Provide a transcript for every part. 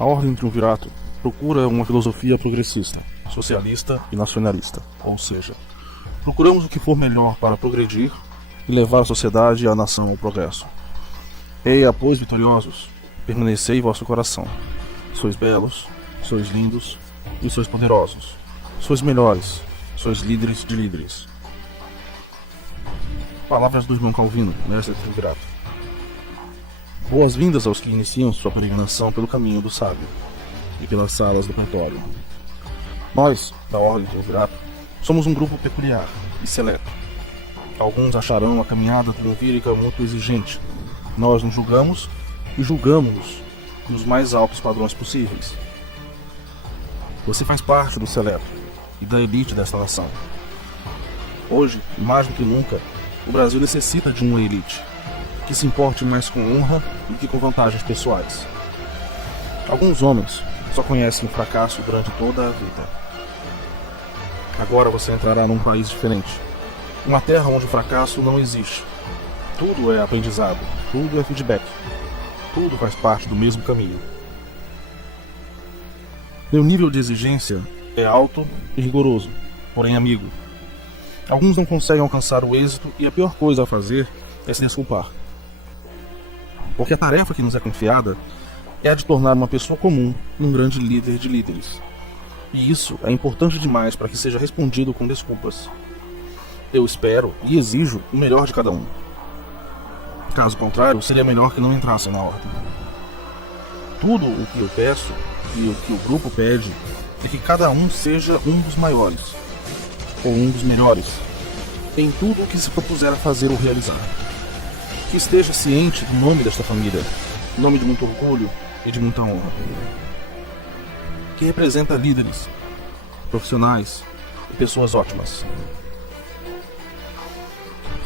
A Ordem Triunvirato procura uma filosofia progressista, socialista e nacionalista, ou seja, procuramos o que for melhor para progredir e levar a sociedade e a nação ao progresso. Eia, pois, vitoriosos, permanecei em vosso coração. Sois belos, sois lindos e sois poderosos. Sois melhores, sois líderes de líderes. Palavras do irmão Calvino, mestre Triunvirato. Boas-vindas aos que iniciam sua peregrinação pelo caminho do sábio e pelas salas do pretório. Nós, da Ordem Triunvirato, somos um grupo peculiar e seleto. Alguns acharão a caminhada triunvírica muito exigente. Nós nos julgamos e julgamos-nos nos mais altos padrões possíveis. Você faz parte do seleto e da elite desta nação. Hoje, mais do que nunca, o Brasil necessita de uma elite que se importe mais com honra do que com vantagens pessoais. Alguns homens só conhecem o fracasso durante toda a vida. Agora você entrará num país diferente. Uma terra onde o fracasso não existe. Tudo é aprendizado, tudo é feedback. Tudo faz parte do mesmo caminho. Meu nível de exigência é alto e rigoroso, porém amigo. Alguns não conseguem alcançar o êxito e a pior coisa a fazer é se desculpar. Porque a tarefa que nos é confiada é a de tornar uma pessoa comum um grande líder de líderes. E isso é importante demais para que seja respondido com desculpas. Eu espero e exijo o melhor de cada um. Caso contrário, seria melhor que não entrassem na ordem. Tudo o que eu peço e o que o grupo pede é que cada um seja um dos maiores, ou um dos melhores, em tudo o que se propuser a fazer ou realizar. Que esteja ciente do nome desta família, nome de muito orgulho e de muita honra. Que representa líderes, profissionais e pessoas ótimas.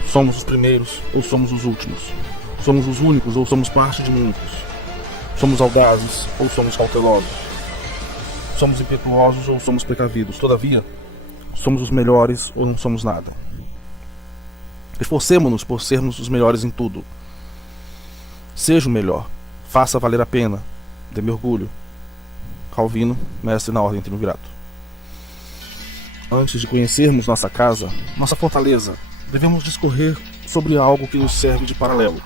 Somos os primeiros ou somos os últimos? Somos os únicos ou somos parte de muitos? Somos audazes ou somos cautelosos? Somos impetuosos ou somos precavidos? Todavia, somos os melhores ou não somos nada? Esforcemo-nos por sermos os melhores em tudo. Seja o melhor. Faça valer a pena. Dê-me orgulho. Calvino, mestre na Ordem Triunvirato. Antes de conhecermos nossa casa, nossa fortaleza, devemos discorrer sobre algo que nos serve de paralelo.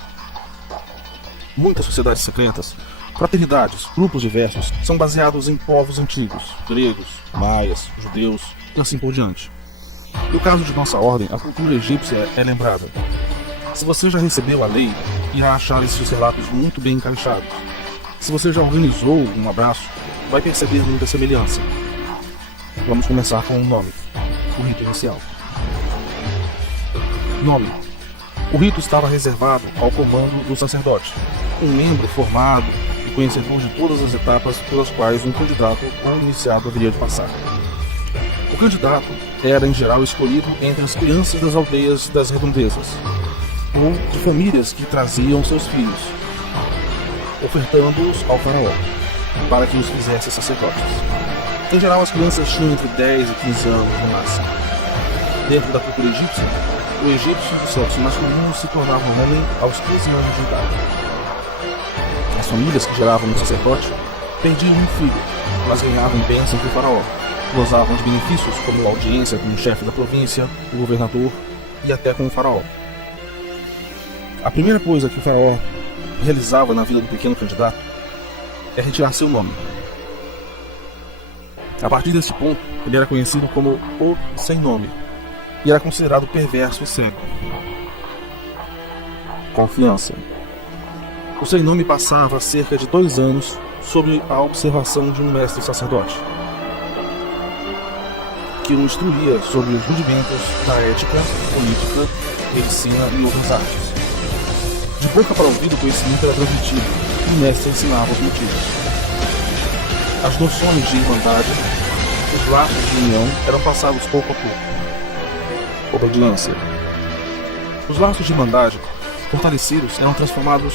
Muitas sociedades secretas, fraternidades, grupos diversos, são baseados em povos antigos, gregos, maias, judeus e assim por diante. No caso de nossa ordem, a cultura egípcia é lembrada. Se você já recebeu a lei, irá achar esses relatos muito bem encaixados. Se você já organizou um abraço, vai perceber muita semelhança. Vamos começar com o nome, o rito inicial. Nome. O rito estava reservado ao comando do sacerdote, um membro formado e conhecedor de todas as etapas pelas quais um candidato ou iniciado haveria de passar. O candidato era em geral escolhido entre as crianças das aldeias das redondezas, ou de famílias que traziam seus filhos, ofertando-os ao faraó, para que os fizesse sacerdotes. Em geral, as crianças tinham entre 10 e 15 anos no máximo. Dentro da cultura egípcia, o egípcio do sexo masculino se tornava homem aos 15 anos de idade. As famílias que geravam um sacerdote perdiam um filho, mas ganhavam bênçãos do faraó. Gozavam de benefícios como audiência com o chefe da província, o governador e até com o faraó. A primeira coisa que o faraó realizava na vida do pequeno candidato é retirar seu nome. A partir desse ponto, ele era conhecido como o sem nome e era considerado perverso e cego. Confiança. O sem nome passava cerca de 2 anos sob a observação de um mestre sacerdote, que o instruía sobre os rudimentos da ética, política, medicina e outras artes. De boca para ouvido o conhecimento era transmitido e o mestre ensinava os motivos. As noções de irmandade, os laços de união eram passados pouco a pouco. Obediência. Os laços de irmandade fortalecidos eram transformados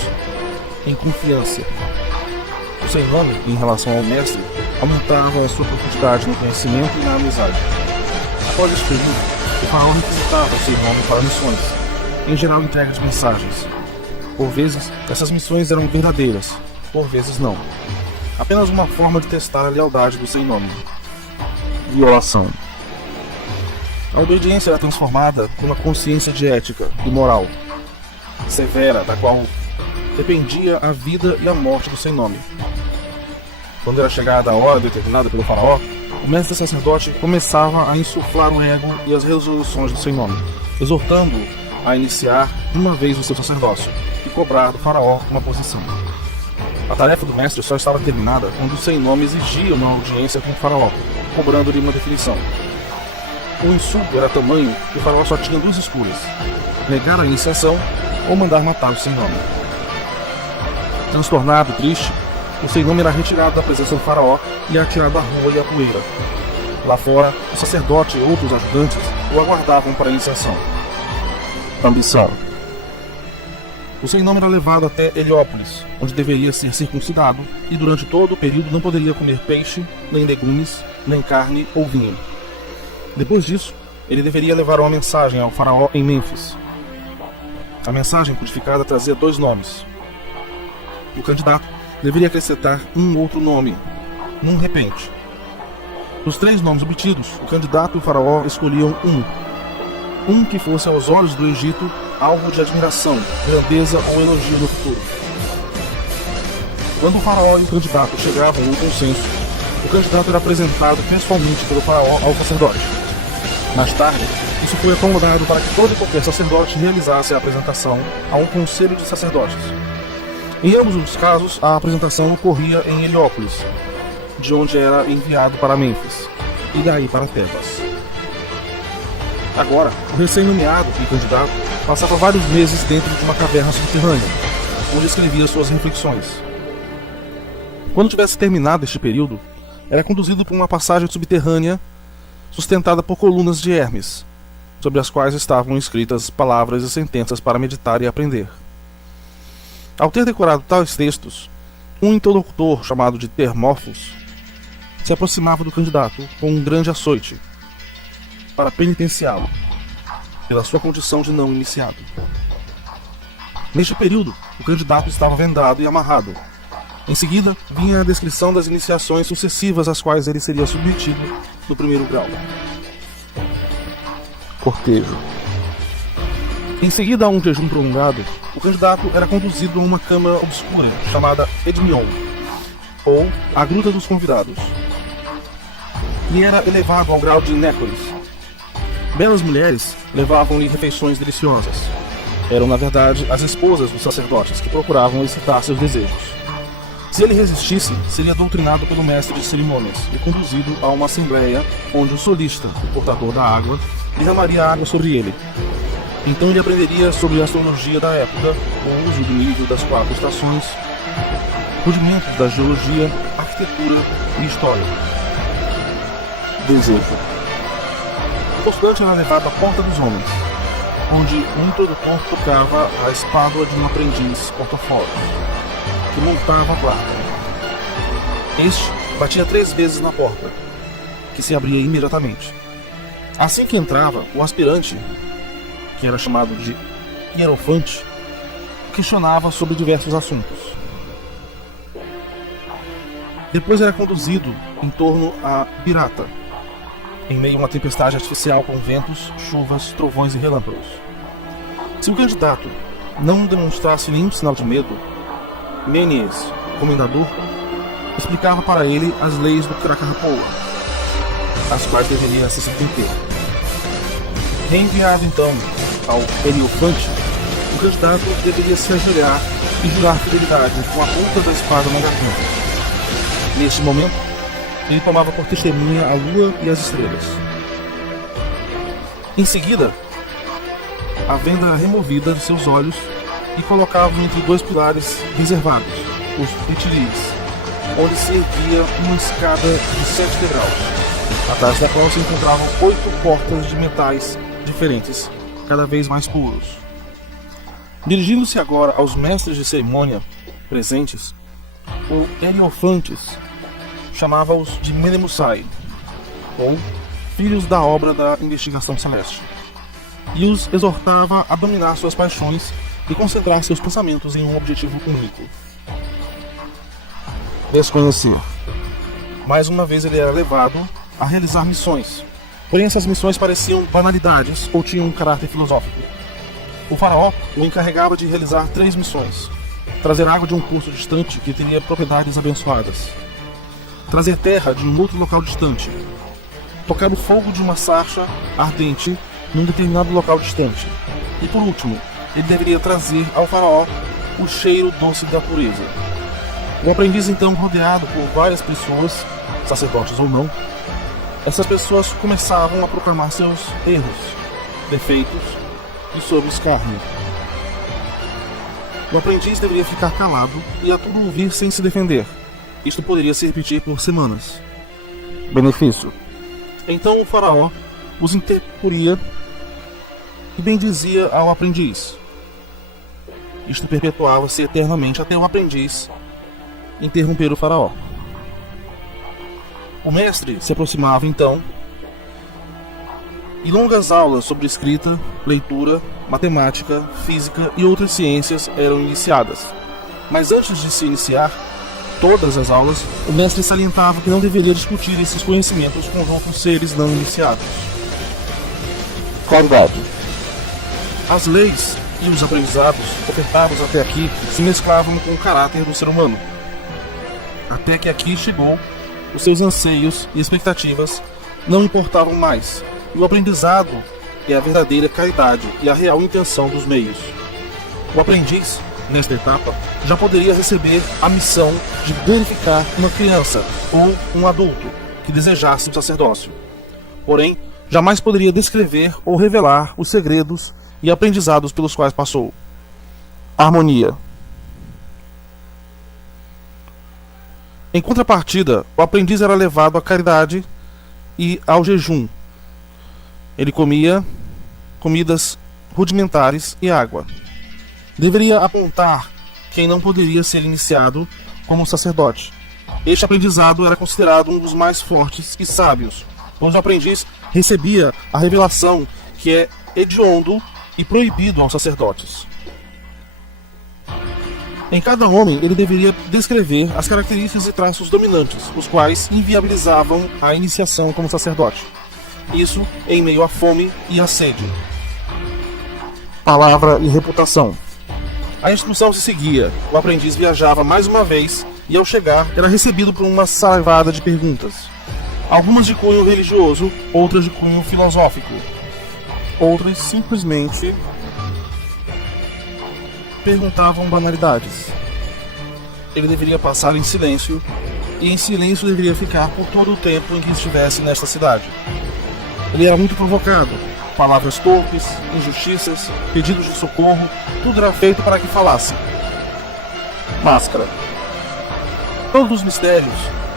em confiança. O sem nome, em relação ao mestre, aumentava a sua profundidade no conhecimento e na amizade. Após esse período, o faraó requisitava seu nome para missões, em geral entrega de mensagens. Por vezes, essas missões eram verdadeiras, por vezes não. apenas uma forma de testar a lealdade do sem nome. Violação. A obediência era transformada numa consciência de ética e moral severa, da qual dependia a vida e a morte do sem nome. Quando era chegada a hora determinada pelo faraó, o mestre sacerdote começava a insuflar o ego e as resoluções do sem nome, exortando-o a iniciar uma vez o seu sacerdócio e cobrar do faraó uma posição. A tarefa do mestre só estava terminada quando o sem nome exigia uma audiência com o faraó, cobrando-lhe uma definição. O insulto era tamanho que o faraó só tinha duas escolhas: negar a iniciação ou mandar matar o sem nome. Transtornado e triste, o sem nome era retirado da presença do faraó e atirado à rua e à poeira. Lá fora, o sacerdote e outros ajudantes o aguardavam para a iniciação. Ambição. O sem nome era levado até Heliópolis, onde deveria ser circuncidado, e durante todo o período não poderia comer peixe, nem legumes, nem carne ou vinho. Depois disso, ele deveria levar uma mensagem ao faraó em Mênfis. A mensagem codificada trazia dois nomes. O candidato deveria acrescentar um outro nome, num repente. Dos três nomes obtidos, o candidato e o faraó escolhiam um que fosse aos olhos do Egito alvo de admiração, grandeza ou elogio no futuro. Quando o faraó e o candidato chegavam a um consenso, o candidato era apresentado pessoalmente pelo faraó ao sacerdote. Mais tarde, isso foi acomodado para que todo e qualquer sacerdote realizasse a apresentação a um conselho de sacerdotes. Em ambos os casos, a apresentação ocorria em Heliópolis, de onde era enviado para Mênfis, e daí para Tebas. Agora, o recém-nomeado e candidato passava vários meses dentro de uma caverna subterrânea, onde escrevia suas reflexões. Quando tivesse terminado este período, era conduzido por uma passagem subterrânea sustentada por colunas de Hermes, sobre as quais estavam escritas palavras e sentenças para meditar e aprender. Ao ter decorado tais textos, um interlocutor chamado de Termófos se aproximava do candidato com um grande açoite para penitenciá-lo pela sua condição de não iniciado. Neste período, o candidato estava vendado e amarrado. Em seguida, vinha a descrição das iniciações sucessivas às quais ele seria submetido no primeiro grau. Cortejo. Em seguida a um jejum prolongado, o candidato era conduzido a uma câmara obscura chamada Edmion, ou a Gruta dos Convidados, e era elevado ao grau de Nécoris. Belas mulheres levavam-lhe refeições deliciosas. Eram, na verdade, as esposas dos sacerdotes que procuravam excitar seus desejos. Se ele resistisse, seria doutrinado pelo mestre de cerimônias e conduzido a uma assembleia onde o solista, o portador da água, derramaria água sobre ele. Então ele aprenderia sobre a astrologia da época, o uso do nível das 4 estações, rudimentos da geologia, arquitetura e história. Desejo. O postulante era levado à porta dos homens, onde um introdutor tocava a espádua de um aprendiz porta-fora, que montava a placa. Este batia 3 vezes na porta, que se abria imediatamente. Assim que entrava, o aspirante, que era chamado de hierofante, questionava sobre diversos assuntos. Depois era conduzido em torno a Birata, em meio a uma tempestade artificial com ventos, chuvas, trovões e relâmpagos. Se o candidato não demonstrasse nenhum sinal de medo, Mênies, o comendador, explicava para ele as leis do Krakarpoa, às quais deveria se submeter. Reenviado então ao Heliofante, o candidato deveria se ajoelhar e jurar fidelidade com a ponta da espada na garganta. Neste momento, ele tomava por testemunha a lua e as estrelas. Em seguida, a venda era removida de seus olhos e colocava entre 2 pilares reservados, os pitiris, onde se erguia uma escada de 7 degraus, atrás da qual se encontravam 8 portas de metais diferentes, cada vez mais puros. Dirigindo-se agora aos mestres de cerimônia presentes, o Heliofantes chamava-os de Menemusai, ou filhos da obra da investigação celeste, e os exortava a dominar suas paixões e concentrar seus pensamentos em um objetivo único. desconhecer. Mais uma vez ele era levado a realizar missões. Porém essas missões pareciam banalidades ou tinham um caráter filosófico. O faraó o encarregava de realizar 3 missões: trazer água de um poço distante que teria propriedades abençoadas, trazer terra de um outro local distante, tocar o fogo de uma sarça ardente num determinado local distante, e por último, ele deveria trazer ao faraó o cheiro doce da pureza. O aprendiz, então, rodeado por várias pessoas, sacerdotes ou não, essas pessoas começavam a proclamar seus erros, defeitos e sobre escárnio. O aprendiz deveria ficar calado e a tudo ouvir sem se defender. Isto poderia se repetir por semanas. Benefício: então o faraó os interporia e bendizia ao aprendiz. Isto perpetuava-se eternamente até o aprendiz interromper o faraó. O mestre se aproximava então e longas aulas sobre escrita, leitura, matemática, física e outras ciências eram iniciadas. Mas antes de se iniciar todas as aulas, o mestre salientava que não deveria discutir esses conhecimentos com os outros seres não iniciados. Qualidade: as leis e os aprendizados ofertados até aqui se mesclavam com o caráter do ser humano. Até que aqui chegou, os seus anseios e expectativas não importavam mais, e o aprendizado é a verdadeira caridade e a real intenção dos meios. O aprendiz, nesta etapa, já poderia receber a missão de glorificar uma criança ou um adulto que desejasse o sacerdócio. Porém, jamais poderia descrever ou revelar os segredos e aprendizados pelos quais passou. Harmonia. Em contrapartida, o aprendiz era levado à caridade e ao jejum. Ele comia comidas rudimentares e água. Deveria apontar quem não poderia ser iniciado como sacerdote. Este aprendizado era considerado um dos mais fortes e sábios, pois o aprendiz recebia a revelação que é hediondo e proibido aos sacerdotes. Em cada homem, ele deveria descrever as características e traços dominantes, os quais inviabilizavam a iniciação como sacerdote. Isso em meio à fome e à sede. Palavra e reputação. A instrução se seguia, o aprendiz viajava mais uma vez e ao chegar era recebido por uma salvada de perguntas. Algumas de cunho religioso, outras de cunho filosófico. Outras simplesmente perguntavam banalidades. Ele deveria passar em silêncio, e em silêncio deveria ficar por todo o tempo em que estivesse nesta cidade. Ele era muito provocado. Palavras torpes, injustiças, pedidos de socorro, tudo era feito para que falasse. Máscara. Todos os mistérios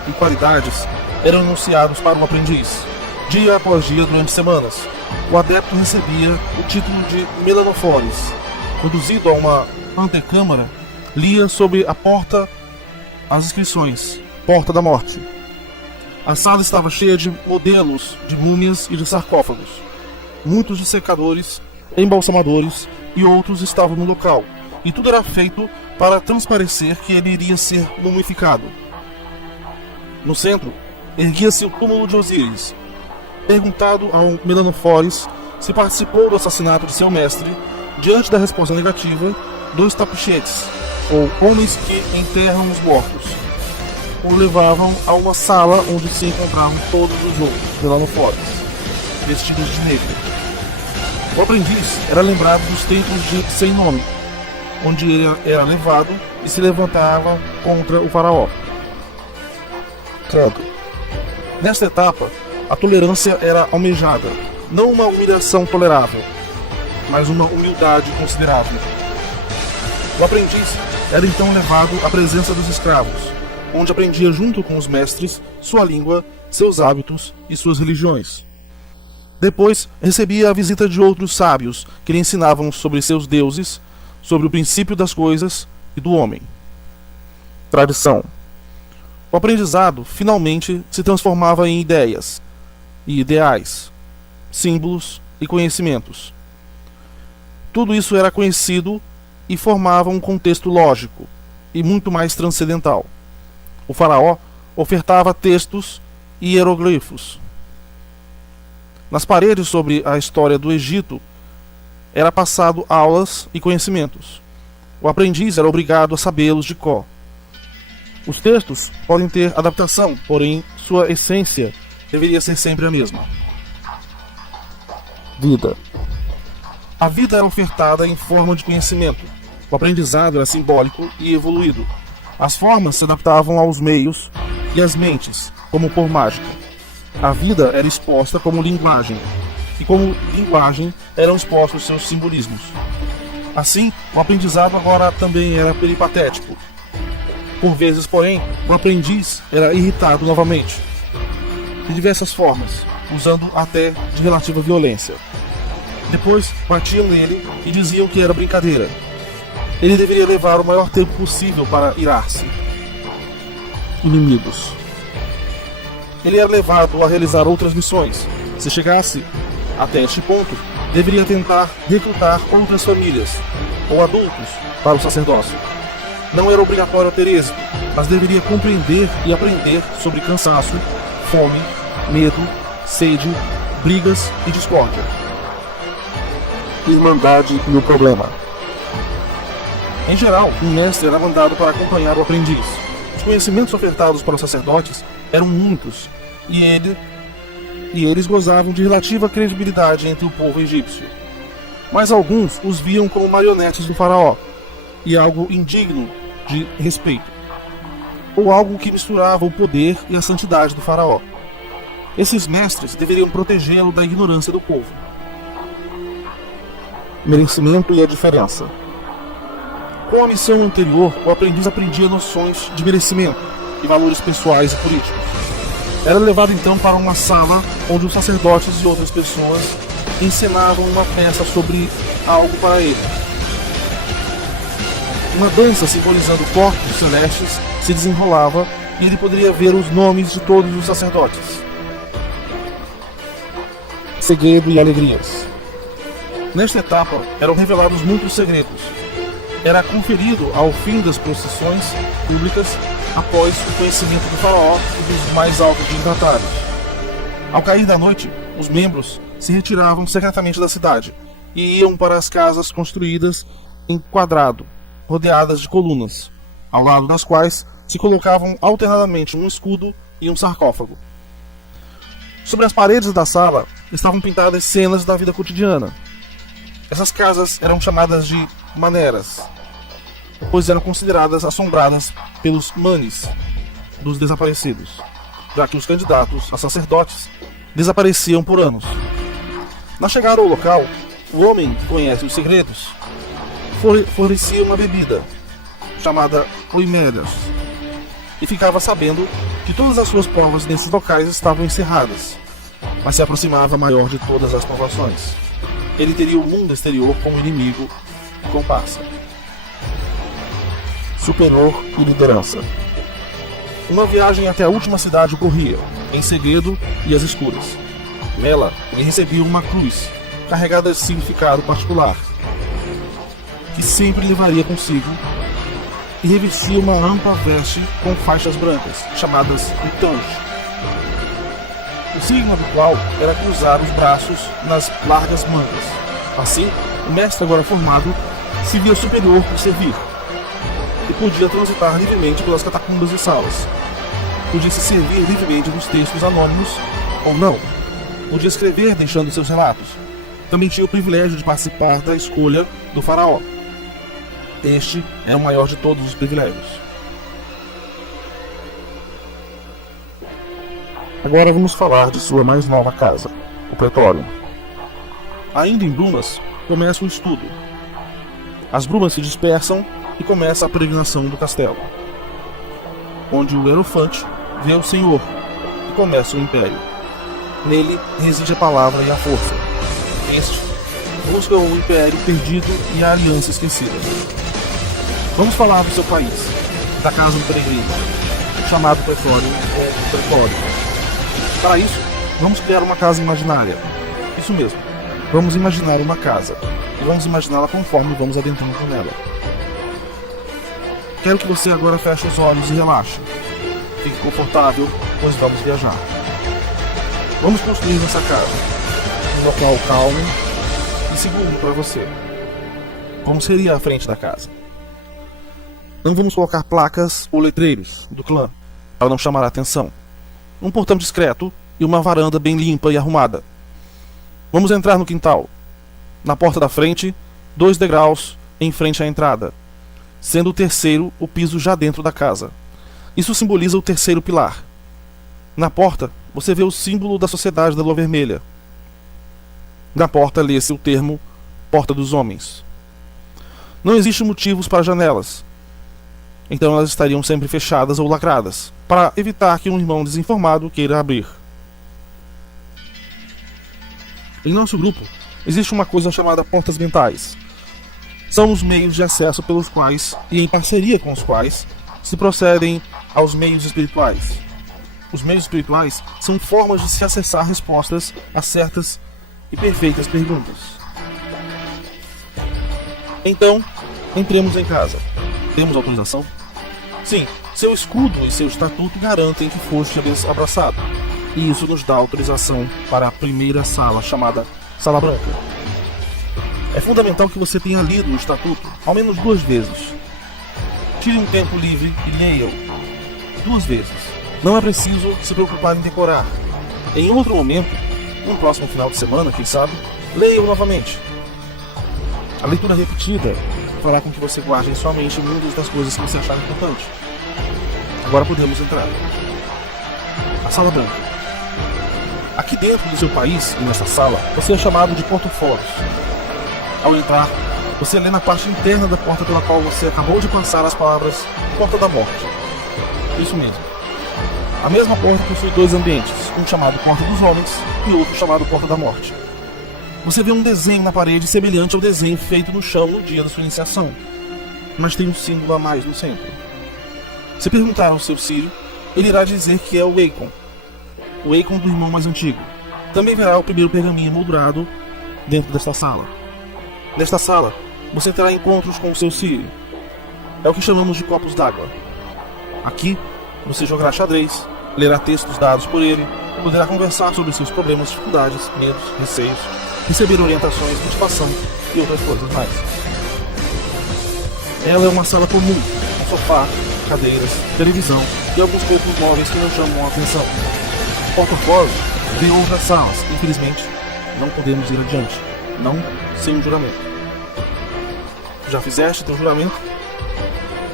e qualidades eram anunciados para o aprendiz, dia após dia durante semanas. O adepto recebia o título de Melanofores. Conduzido a uma antecâmara, lia sobre a porta as inscrições: Porta da Morte. A sala estava cheia de modelos de múmias e de sarcófagos. Muitos dissecadores, embalsamadores e outros estavam no local, e tudo era feito para transparecer que ele iria ser mumificado. No centro, erguia-se o túmulo de Osíris. Perguntado ao Melanofores se participou do assassinato de seu mestre, diante da resposta negativa, 2 tapuchetes, ou homens que enterram os mortos, o levavam a uma sala onde se encontravam todos os outros Melanofores, vestidos de negro. O aprendiz era lembrado dos tempos de Sem Nome, onde ele era levado e se levantava contra o faraó. Credo. Nesta etapa, a tolerância era almejada, não uma humilhação tolerável, mas uma humildade considerável. O aprendiz era então levado à presença dos escravos, onde aprendia junto com os mestres sua língua, seus hábitos e suas religiões. Depois recebia a visita de outros sábios que lhe ensinavam sobre seus deuses, sobre o princípio das coisas e do homem. Tradição. O aprendizado finalmente se transformava em ideias e ideais, símbolos e conhecimentos. Tudo isso era conhecido e formava um contexto lógico e muito mais transcendental. O faraó ofertava textos e hieroglifos. Nas paredes sobre a história do Egito era passado aulas e conhecimentos. O aprendiz era obrigado a sabê-los de cor. Os textos podem ter adaptação, porém sua essência deveria ser sempre a mesma. Vida. A vida era ofertada em forma de conhecimento. O aprendizado era simbólico e evoluído. As formas se adaptavam aos meios e às mentes, como por mágica. A vida era exposta como linguagem, e como linguagem eram expostos seus simbolismos. Assim, o aprendizado agora também era peripatético. Por vezes, porém, o aprendiz era irritado novamente, de diversas formas, usando até de relativa violência. Depois, batiam nele e diziam que era brincadeira. Ele deveria levar o maior tempo possível para irar-se. Inimigos. Ele era levado a realizar outras missões. Se chegasse até este ponto, deveria tentar recrutar outras famílias ou adultos para o sacerdócio. Não era obrigatório ter êxito, mas deveria compreender e aprender sobre cansaço, fome, medo, sede, brigas e discórdia. Irmandade e o problema. Em geral, um mestre era mandado para acompanhar o aprendiz. Os conhecimentos ofertados para os sacerdotes eram muitos, e eles gozavam de relativa credibilidade entre o povo egípcio. Mas alguns os viam como marionetes do faraó, e algo indigno de respeito, ou algo que misturava o poder e a santidade do faraó. Esses mestres deveriam protegê-lo da ignorância do povo. Merecimento e a diferença. Com a missão anterior, o aprendiz aprendia noções de merecimento e valores pessoais e políticos. Era levado então para uma sala onde os sacerdotes e outras pessoas encenavam uma peça sobre algo para ele. Uma dança simbolizando corpos celestes se desenrolava e ele poderia ver os nomes de todos os sacerdotes. Segredo e alegrias. Nesta etapa eram revelados muitos segredos. Era conferido ao fim das procissões públicas após o conhecimento do faraó e dos mais altos dignatários. Ao cair da noite, os membros se retiravam secretamente da cidade e iam para as casas construídas em quadrado, rodeadas de colunas, ao lado das quais se colocavam alternadamente um escudo e um sarcófago. Sobre as paredes da sala estavam pintadas cenas da vida cotidiana. Essas casas eram chamadas de maneras, pois eram consideradas assombradas pelos manes dos desaparecidos, já que os candidatos a sacerdotes desapareciam por anos. Na chegada ao local, o homem que conhece os segredos fornecia uma bebida, chamada oimédias, e ficava sabendo que todas as suas provas nesses locais estavam encerradas, mas se aproximava a maior de todas as provações. Ele teria o mundo exterior como inimigo e comparsa. Superior e liderança. Uma viagem até a última cidade ocorria, em segredo e às escuras. Nela, ele recebia uma cruz, carregada de significado particular, que sempre levaria consigo, e revestia uma ampla veste com faixas brancas, chamadas utange. O signo habitual era cruzar os braços nas largas mangas. Assim, o mestre agora formado se via superior por servir, e podia transitar livremente pelas catacumbas e salas. Podia se servir livremente dos textos anônimos, ou não. Podia escrever deixando seus relatos. Também tinha o privilégio de participar da escolha do faraó. Este é o maior de todos os privilégios. Agora vamos falar de sua mais nova casa, o pretório. Ainda em brumas, começa o estudo. As brumas se dispersam e começa a peregrinação do castelo, onde o Hierofante vê o Senhor e começa o Império. Nele reside a palavra e a força. Este busca o Império perdido e a aliança esquecida. Vamos falar do seu país, da casa do peregrino, chamado pretório ou pretório. Para isso, vamos criar uma casa imaginária. Isso mesmo, vamos imaginar uma casa, e vamos imaginá-la conforme vamos adentrando nela. Quero que você agora feche os olhos e relaxe. Fique confortável, pois vamos viajar. Vamos construir nossa casa. Um local calmo e seguro para você. Como seria a frente da casa? Não vamos colocar placas ou letreiros do clã, para não chamar a atenção. Um portão discreto e uma varanda bem limpa e arrumada. Vamos entrar no quintal. Na porta da frente, 2 degraus em frente à entrada, sendo o terceiro o piso já dentro da casa. Isso simboliza o terceiro pilar. Na porta, você vê o símbolo da Sociedade da Lua Vermelha. Na porta lê-se o termo Porta dos Homens. Não existem motivos para janelas, então elas estariam sempre fechadas ou lacradas, para evitar que um irmão desinformado queira abrir. Em nosso grupo, existe uma coisa chamada portas mentais. São os meios de acesso pelos quais, e em parceria com os quais, se procedem aos meios espirituais. Os meios espirituais são formas de se acessar respostas a certas e perfeitas perguntas. Então, entremos em casa. Temos autorização? Sim, seu escudo e seu estatuto garantem que foste abraçado. E isso nos dá autorização para a primeira sala, chamada Sala Branca. É fundamental que você tenha lido o estatuto ao menos 2 vezes. Tire um tempo livre e leia-o 2 vezes. Não é preciso se preocupar em decorar. Em outro momento, um próximo final de semana, quem sabe, leia-o novamente. A leitura repetida fará com que você guarde em sua mente muitas das coisas que você achar importante. Agora podemos entrar. A Sala Branca. Aqui dentro do seu país, e nessa sala, você é chamado de porta-foros. Ao entrar, você lê na parte interna da porta pela qual você acabou de passar as palavras Porta da Morte. Isso mesmo. A mesma porta possui 2 ambientes, um chamado Porta dos Homens e outro chamado Porta da Morte. Você vê um desenho na parede semelhante ao desenho feito no chão no dia da sua iniciação, mas tem um símbolo a mais no centro. Se perguntar ao seu Sírio, ele irá dizer que é o Eikon do irmão mais antigo. Também verá o primeiro pergaminho moldurado dentro desta sala. Nesta sala, você terá encontros com o seu Sírio. É o que chamamos de copos d'água. Aqui, você jogará xadrez, lerá textos dados por ele, poderá conversar sobre seus problemas, dificuldades, medos, receios, receber orientações, motivação e outras coisas mais. Ela é uma sala comum, com sofá, cadeiras, televisão e alguns poucos móveis que não chamam a atenção. Porta-foros vê outras salas, infelizmente não podemos ir adiante, não sem um juramento. Já fizeste teu juramento?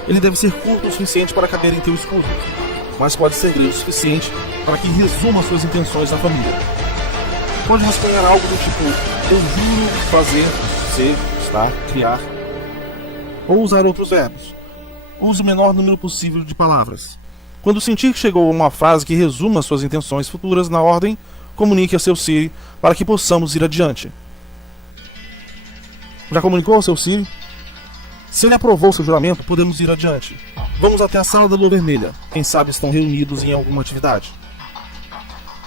Ele deve ser curto o suficiente para caber em teu escudo, mas pode ser grande o suficiente para que resuma suas intenções na família. Pode responder algo do tipo: eu juro fazer, ser, estar, criar. Ou usar outros verbos. Use o menor número possível de palavras. Quando sentir que chegou a uma frase que resuma suas intenções futuras na ordem, comunique a seu Siri para que possamos ir adiante. Já comunicou ao seu Siri? Se ele aprovou seu juramento, podemos ir adiante. Vamos até a Sala da Lua Vermelha. Quem sabe estão reunidos em alguma atividade.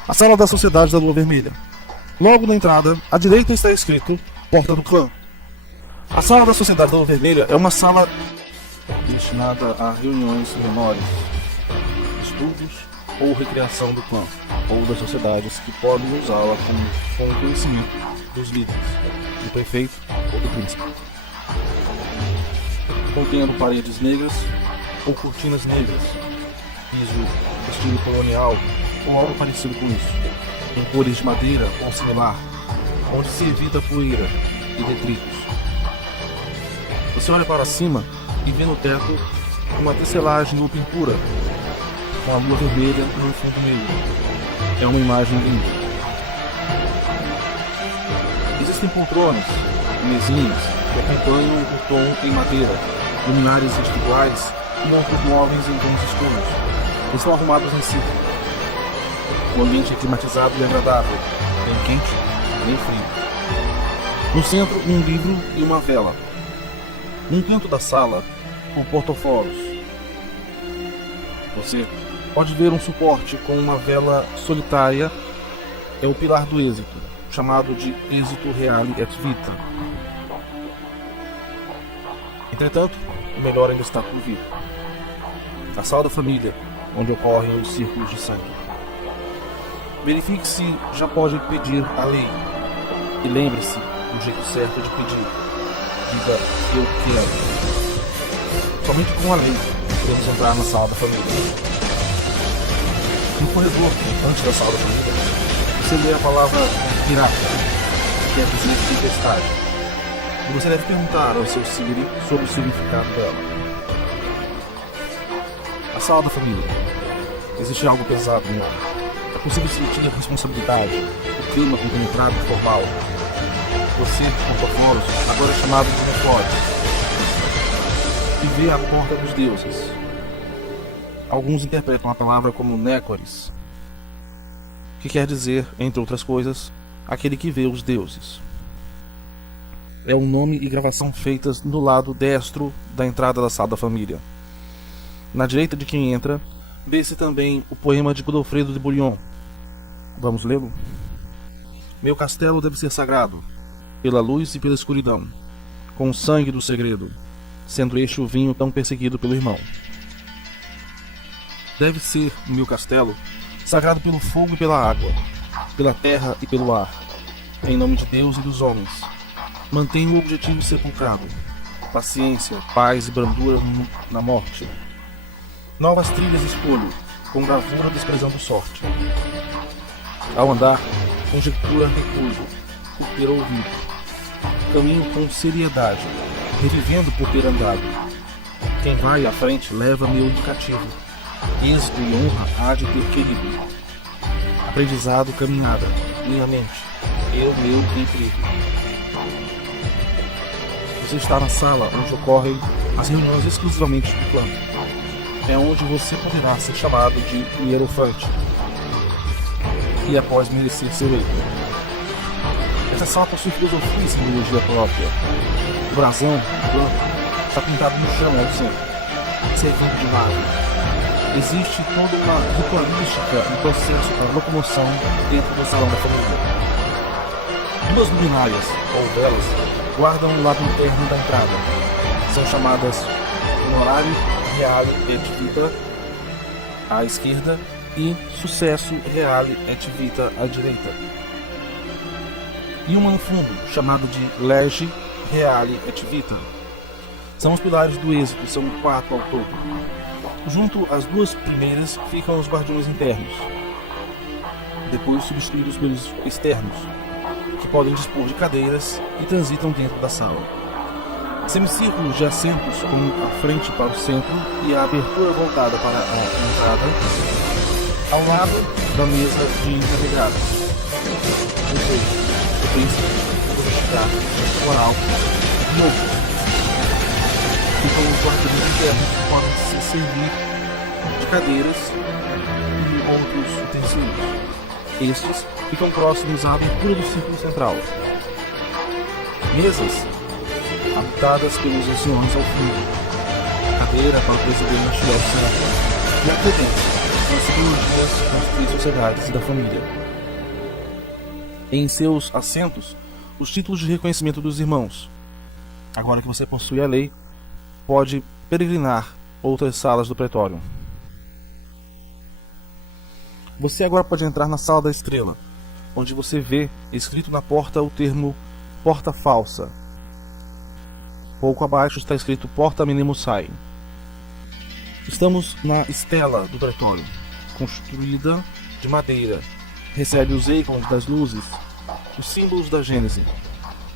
A Sala da Sociedade da Lua Vermelha. Logo na entrada, à direita está escrito Porta do Clã. A Sala da Sociedade da Lua Vermelha é uma sala destinada a reuniões menores, estudos ou recreação do clã, ou das sociedades que podem usá-la com o conhecimento dos líderes, do prefeito ou do príncipe. Contendo paredes negras ou cortinas negras, piso estilo colonial ou algo parecido com isso, em cores de madeira ou similar, onde se evita poeira e detritos. Você olha para cima e vê no teto uma tecelagem ou pintura com a lua vermelha no fundo negro. É uma imagem linda. Existem poltronas e mesinhas que acompanham o tom em madeira, luminárias individuais e outros móveis em tons escuros. Eles estão arrumados em círculo. O ambiente é climatizado e agradável, nem quente, nem frio. No centro, um livro e uma vela. Num canto da sala, o porta-foros. Você pode ver um suporte com uma vela solitária. É o pilar do êxito, chamado de êxito reale et vita. Entretanto, o melhor ainda está por vir. A sala da família, onde ocorrem os círculos de sangue. Verifique se já pode pedir a lei. E lembre-se do jeito certo de pedir. Diga, eu quero. Somente com a lei podemos entrar na sala da família. No corredor, antes da sala da família, você lê a palavra pirata, que quer dizer tempestade. E você deve perguntar ao seu Siri sobre o significado dela. A sala da família. Existe algo pesado nela. É possível sentir a responsabilidade, o clima compenetrado e formal. Você, Porta-Foros, agora é chamado de Necores, e vê a porta dos deuses. Alguns interpretam a palavra como Necores, que quer dizer, entre outras coisas, aquele que vê os deuses. É um nome e gravação feitas no lado destro da entrada da sala da família. Na direita de quem entra, vê-se também o poema de Godofredo de Bouillon. Vamos lê-lo? Meu castelo deve ser sagrado, pela luz e pela escuridão, com o sangue do segredo, sendo este o vinho tão perseguido pelo irmão. Deve ser o meu castelo sagrado pelo fogo e pela água, pela terra e pelo ar, em nome de Deus e dos homens. Mantenho o objetivo sepulcrado, paciência, paz e brandura na morte. Novas trilhas escolho, com gravura desprezando sorte. Ao andar, conjectura recuso, por ter ouvido. Caminho com seriedade, revivendo por ter andado. Quem vai à frente leva meu indicativo. Êxito e honra há de ter querido. Aprendizado, caminhada, minha mente, eu, meu incrível. Você está na sala onde ocorrem as reuniões exclusivamente do clã. É onde você poderá ser chamado de hierofante e após merecer ser eleito. Essa sala possui filosofia e simbologia própria. O brasão, branco, está pintado no chão ao centro, servindo de nave. Existe toda uma ritualística e processo para locomoção dentro do salão da família. Duas luminárias, ou velas, guardam o lado interno da entrada. São chamadas Honorário Reale et Vita à esquerda e Sucesso Reale et Vita à direita. E uma no fundo, chamado de Lege Reale et Vita. São os pilares do êxito, são 4 ao todo. Junto às duas primeiras ficam os guardiões internos, depois substituídos pelos externos, que podem dispor de cadeiras e transitam dentro da sala. Semicírculos de assentos com a frente para o centro e a abertura voltada para a entrada, ao lado da mesa de integrados, ou seja, o príncipe, o sofisticado, o oral e outros. Ficam os guardiões internos que podem se servir de cadeiras e outros utensílios. Estes ficam próximos à abertura do círculo central. Mesas habitadas pelos anciões ao fundo. Cadeira para o presidente ao centro. E a cadência para as simbologias das 3 sociedades e da família. Em seus assentos, os títulos de reconhecimento dos irmãos. Agora que você possui a lei, pode peregrinar outras salas do pretório. Você agora pode entrar na sala da estrela, onde você vê escrito na porta o termo Porta Falsa. Pouco abaixo está escrito Porta Menemusai. Estamos na estela do pretório, construída de madeira. Recebe os ícones das luzes, os símbolos da Gênese,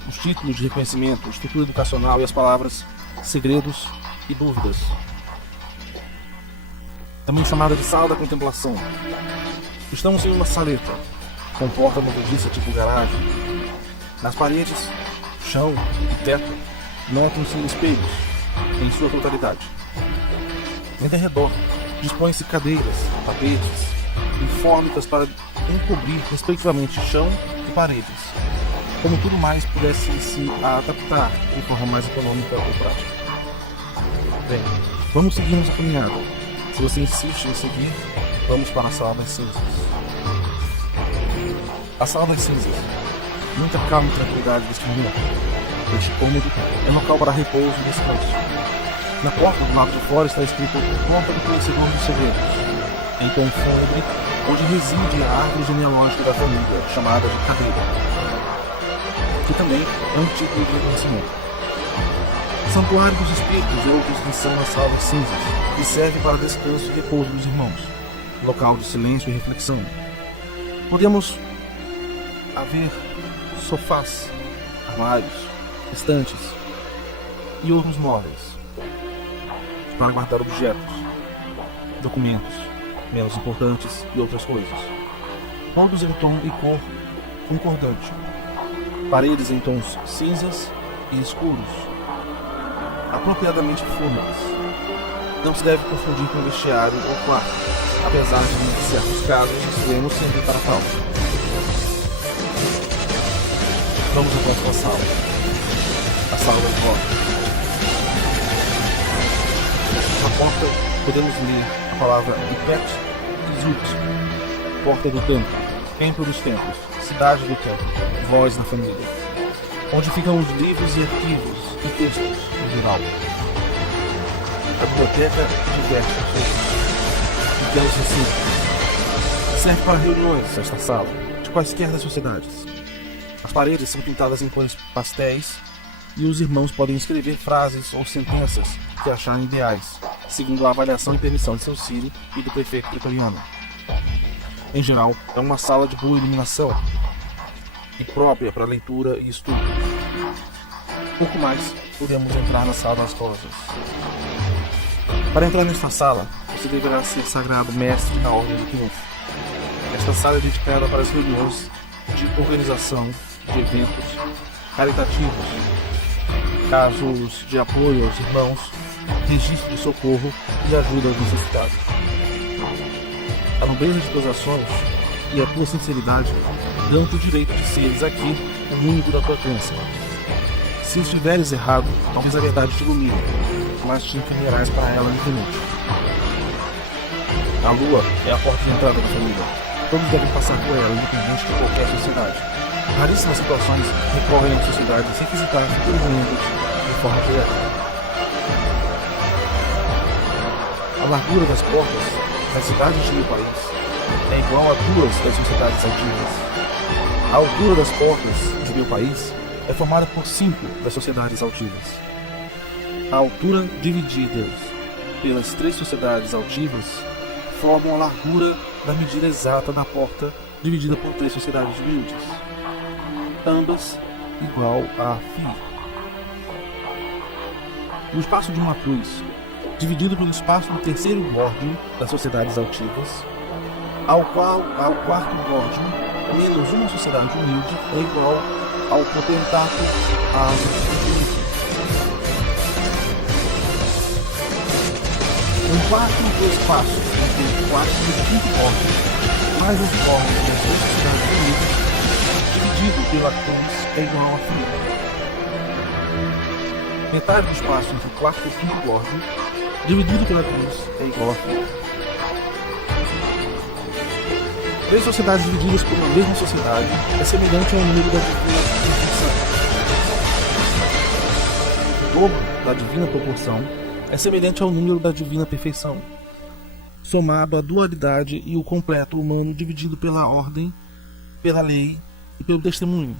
os títulos de reconhecimento, estrutura educacional e as palavras segredos e dúvidas. Também chamada de sala da contemplação. Estamos em uma saleta, com porta movediça tipo garagem. Nas paredes, chão e teto, notam-se espelhos, em sua totalidade. Em redor, dispõem-se cadeiras, tapetes e fórmicas para encobrir, respectivamente, chão e paredes, como tudo mais pudesse se adaptar de forma mais econômica ou prática. Bem, vamos seguir nossa caminhada. Se você insiste em seguir, vamos para a Sala das Cinzas. A Sala das Cinzas. Muita calma e tranquilidade deste momento. Este cômodo é local para repouso e descanso. Na porta do lado de fora está escrito Porta do Conhecedor dos Segredos. em tom fúnebre, onde reside a árvore genealógica da família, chamada de cadeira, que também é um título de reconhecimento. Santuário dos Espíritos é outra inscrição na sala de cinzas, que serve para descanso e repouso dos irmãos, local de silêncio e reflexão. Podemos haver sofás, armários, estantes e outros móveis para guardar objetos, documentos menos importantes e outras coisas, todos em tom e cor concordante, paredes em tons cinzas e escuros, apropriadamente fúnebres. Não se deve confundir com vestiário ou quarto, apesar de, em certos casos, estaremos sempre para tal. Vamos à próxima sala. A sala das portas. Na porta podemos ler a palavra Ipet Zut, porta do templo dos templos, cidade do templo, voz da família, onde ficam os livros e arquivos e textos em geral. A biblioteca diversa, e pelos recintos. Serve para reuniões esta sala, de quaisquer das sociedades. As paredes são pintadas em cores pastéis e os irmãos podem escrever frases ou sentenças que acharem ideais, segundo a avaliação e permissão de seu Círio e do prefeito pretoriano. Em geral, é uma sala de boa iluminação e própria para leitura e estudo. Pouco mais, podemos entrar na sala das rosas. Para entrar nesta sala, você deverá ser sagrado mestre da Ordem do Triunfo. Esta sala é dedicada para as reuniões de organização de eventos caritativos, casos de apoio aos irmãos, registro de socorro e ajuda aos necessitados. A nobreza de tuas ações e a tua sinceridade dão-te o direito de seres aqui o único da tua crença. Se estiveres errado, talvez a verdade te ilumine, mas te encaminharás para ela livremente. A lua é a porta de entrada da família. Todos devem passar por ela, independente de qualquer sociedade. Raríssimas situações recorrem à sociedade sem visitar futuros membros de forma direta. A largura das portas das cidades de meu país é igual a duas das sociedades ativas. A altura das portas de meu país é formada por 5 das sociedades altivas. A altura divididas pelas 3 sociedades altivas formam a largura da medida exata da porta dividida por 3 sociedades humildes, ambas igual a φ. O espaço de uma cruz, dividido pelo espaço do terceiro górdio das sociedades altivas, ao quarto górdio menos uma sociedade humilde, é igual ao potentato a um quarto do espaço entre o quarto e o quinto górdio, mais os górdios das duas sociedades unidas, dividido pela cruz, é igual a φ. Metade do espaço entre o quarto e o quinto górdio, dividido pela cruz, é igual a φ. 3 sociedades divididas por uma mesma sociedade é semelhante ao número da divina perfeição. O dobro da divina proporção é semelhante ao número da divina perfeição, somado à dualidade e o completo humano dividido pela ordem, pela lei e pelo testemunho.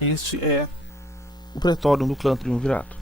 Este é o pretório do clã triunvirato.